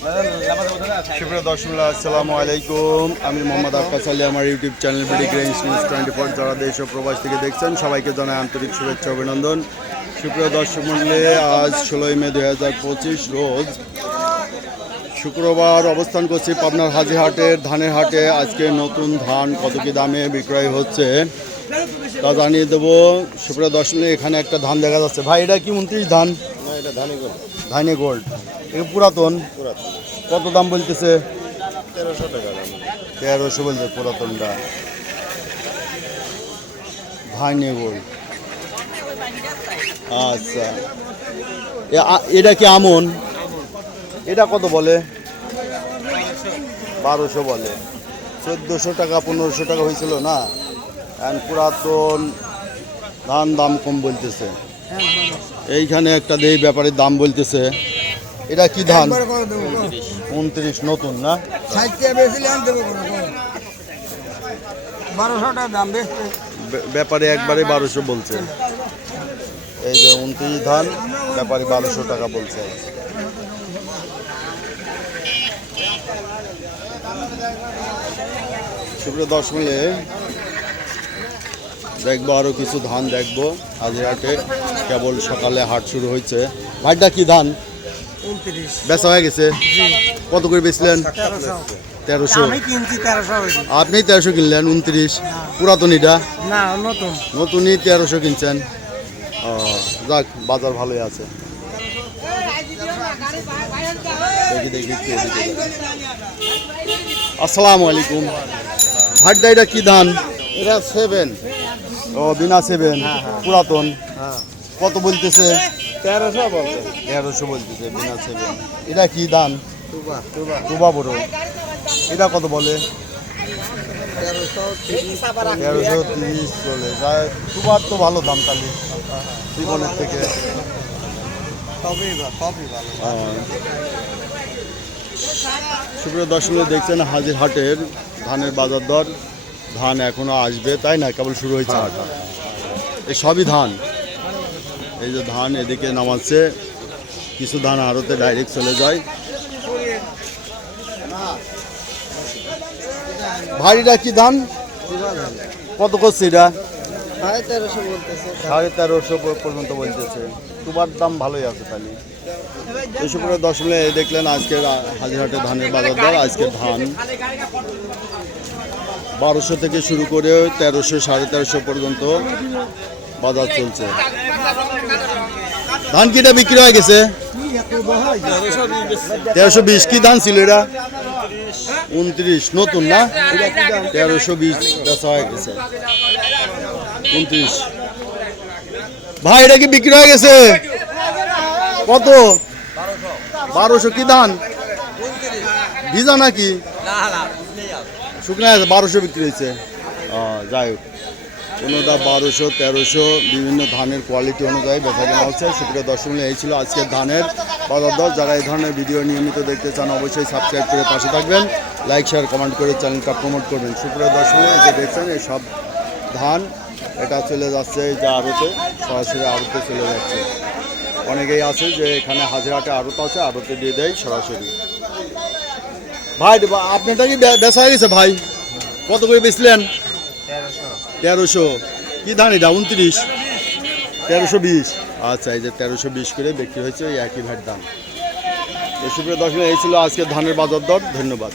সুপ্রিয় দর্শক আসসালামু আলাইকুম, আমি মোহাম্মদ আক্কাস আলী। আমার YouTube channel BD Grange news 24 যারা দেশ ও প্রবাস থেকে দেখছেন সবাইকে জানাই আন্তরিক শুভেচ্ছা অভিনন্দন। সুপ্রিয় দর্শক মণ্ডলী, আজ 16 মে 2025 রোজ শুক্রবার অবস্থান করছি পাবনার হাজিহাটের ধানের হাটে। আজকে নতুন ধান কত কি দামে বিক্রয় হচ্ছে তা জানিয়ে দেবো। সুপ্রিয় দর্শক, এখানে একটা ধান দেখা যাচ্ছে। ভাই, এটা কি 29 ধান? এটা ধানে গোল্ড। ধানে গোল্ড, এটা পুরাতন। কত দাম বলতেছে? 1300 টাকা। 1300 বলছে পুরাতনটা। ধানে গোল্ড, আচ্ছা। এটা কি আমন? এটা কত বলে? 1200 বলে। 1400 টাকা 1500 টাকা হয়েছিল না? পুরাতন ধান দাম কম বলতেছে। এইখানে একটা দেই ব্যাপারের দাম বলতেছে। এটা কি ধান? 29 নতুন না? 1200 টাকা দাম। ব্যাপারে একবারে 1200 বলছে। এই যে 29 ধান, ব্যাপারে 1200 টাকা বলছে। সুপ্রিয় দর্শক, দেখবো আরো কিছু ধান দেখবো। হাজিরহাটে কেবল সকালে হাট শুরু হয়েছে। ভাইটা কি ধান? 29 বেচা হয়ে গেছে? কত করে বেচলেন? 1300। আমি কিনছি 1300। আপনি 1300 কিনলেন? 29 পুরাতন? এটা না, নতুন। নতুনই 1300 কিনছেন। ও যাক, বাজার ভালোই আছে। দেখি আসসালামু আলাইকুম। ভাইটা এটা কি ধান? এটা 7। ও বিনা 7, পুরাতন। হ্যাঁ, কত বলতেছে? 1300 বলতে। 1300 বলতেছে বিনা 7। এটা কি ধান? টুবা বড়। এটা কত বলে? 1330 চলে। টুবার তো ভালো দাম তাহলে জীবনের থেকে। সুপ্রিয় দর্শক, দেখছেন হাজিরহাটের ধানের বাজার দর। ধান এখনো আসবে, তাই না? কেবল শুরু হয়েছে হাট। এই সবই ধান। এই যে ধান এদিকে নামাচ্ছে, কিছু ধান আড়তে ডাইরেক্ট চলে যায়। ভাইটা কি ধান? কত করছে এটা? 1350 বলতেছে। 1350 পর্যন্ত বলতেছে। টুবার দাম ভালোই আছে তাহলে। এই সুপ্রিয় দর্শক, দেখলেন আজকের হাজিরহাটে ধানের বাজার দর। আজকের ধান 1200 থেকে শুরু করে 1300 1350 পর্যন্ত বাজার চলছে। ধান কিটা বিক্রি হয়ে গেছে? 1320। কি ধান ছিল এটা? 29 নতুন না? 1320 বেচা হয়ে গেছে। 29। ভাই, এটা কি বিক্রি হয়ে গেছে? কত? 1200। কি ধান? ভিজা নাকি? শুকনো আছে। 1200 বিক্রি হয়েছে। যাই হোক, কোনোটা 1200 1300 বিভিন্ন ধানের কোয়ালিটি অনুযায়ী বেচা কেনা হচ্ছে। সুপ্রিয় দর্শক, এই ছিল আজকের ধানের বাজার দর। যারা এই ধরনের ভিডিও নিয়মিত দেখতে চান অবশ্যই সাবস্ক্রাইব করে পাশে থাকবেন, লাইক শেয়ার কমেন্ট করে চ্যানেলটা প্রমোট করবেন। সুপ্রিয় দর্শক, যে দেখছেন এই সব ধান এটা চলে যাচ্ছে এই যে আড়তে, সরাসরি আড়তে চলে যাচ্ছে। অনেকেই আছে যে এখানে হাজিরহাটে আড়ত আছে, আড়তে দিয়ে দেয় সরাসরি। ভাই, আপনারটা কি বেচা হয়ে গেছে? ভাই, কত করে বেচলেন? 1300। কি ধান এটা? 29 1320। আচ্ছা, এই যে 1320 করে বিক্রি হয়েছে এই একই ভাইয়ের দাম। সুপ্রিয় দর্শক, এই ছিল আজকের ধানের বাজার দর। ধন্যবাদ।